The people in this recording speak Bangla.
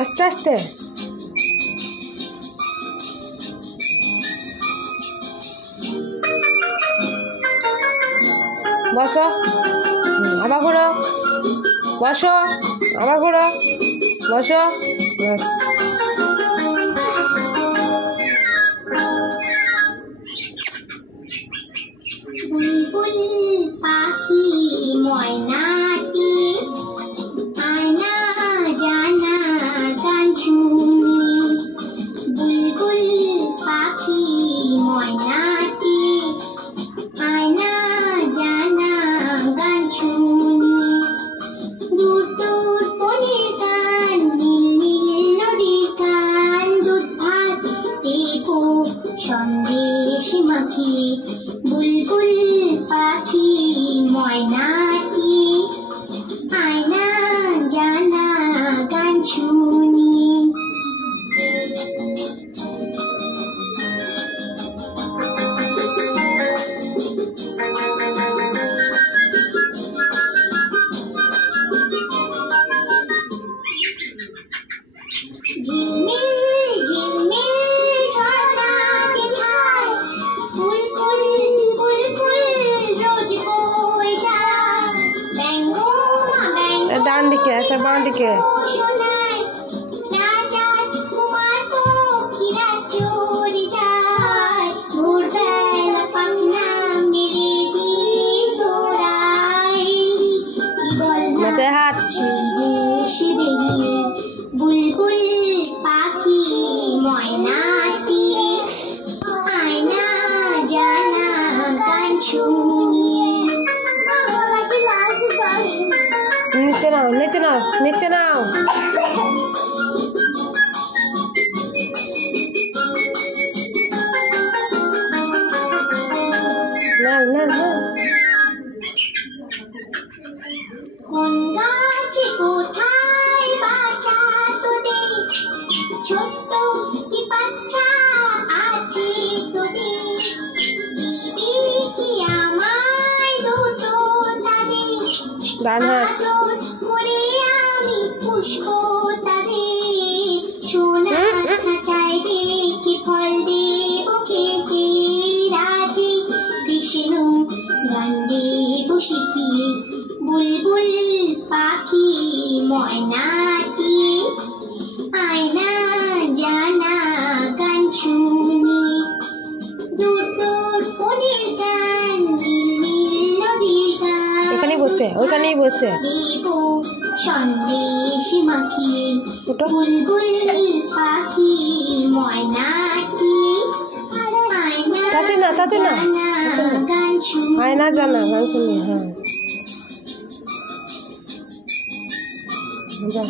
আস্তে আস্তে বসো, আবার ঘোরো, বসো, আবার ঘোরো, বসো, বাস। বুলবুল পাখি ময়নাটি আয়না জানা গান শুনি। বুলবুল পাখি ময়নাটি আয়না জানা গান শুনি। দূর দূর বনের গান, নীল নীল নদীর গান, দুধ ভাত দেবো সন্দেশ মাখিয়ে। বুলবুল পাখি ময়নাটি আয়না জানা গান শুনি। ঝিলমিল ঝিলমিল ঝর্ণা যেথায়, বুলবুল বুলবুল রোজ বয়ে যায়। ব্যঙ্গমা ব্যঙ্গ ডান দিকে একটা বাঁ দিকে শোনায়, রাজার কুমার পক্ষীরা চড়ে যায়। ভোরবেলা পাখনা মেলে দিয়ে দৌড়ায়। কি বল না মাথায় হাত। শিবে বেরিয়ে বুলবুল পাখি ময়নাটি আয়না জানা গান শুনিয়ে। নিচে নাও, নিচে নাও, নিচে নাও। না না না, কোন গাছে কোথায় বাসা তোদের, ছোট্ট কি বাচ্চা আছে তোদের। দিবি কি আমায় দুটো তাদের, ডান হাত। আদর করে আমি পুষবো তাদের। সোনা খাঁচায় রেখে ফল দেবো খেতে রাতে, কৃষ্ণ গান দেবো শিখিয়ে। বুলবুল পাখি ময়নাটি আয়না জানা গান শুনি। দূর দূর বনের গান, নীল নীল নদীর গান, এখানেই বসে, ওইখানেই বসে। দেবো সন্দেশ মাখিয়ে। ওটা বুলবুল পাখি ময়নাটি আয়না তাতে না, তাতে না, জানা গান শুনি। আয়না জানা গান শুনি। হ্যাঁ যা।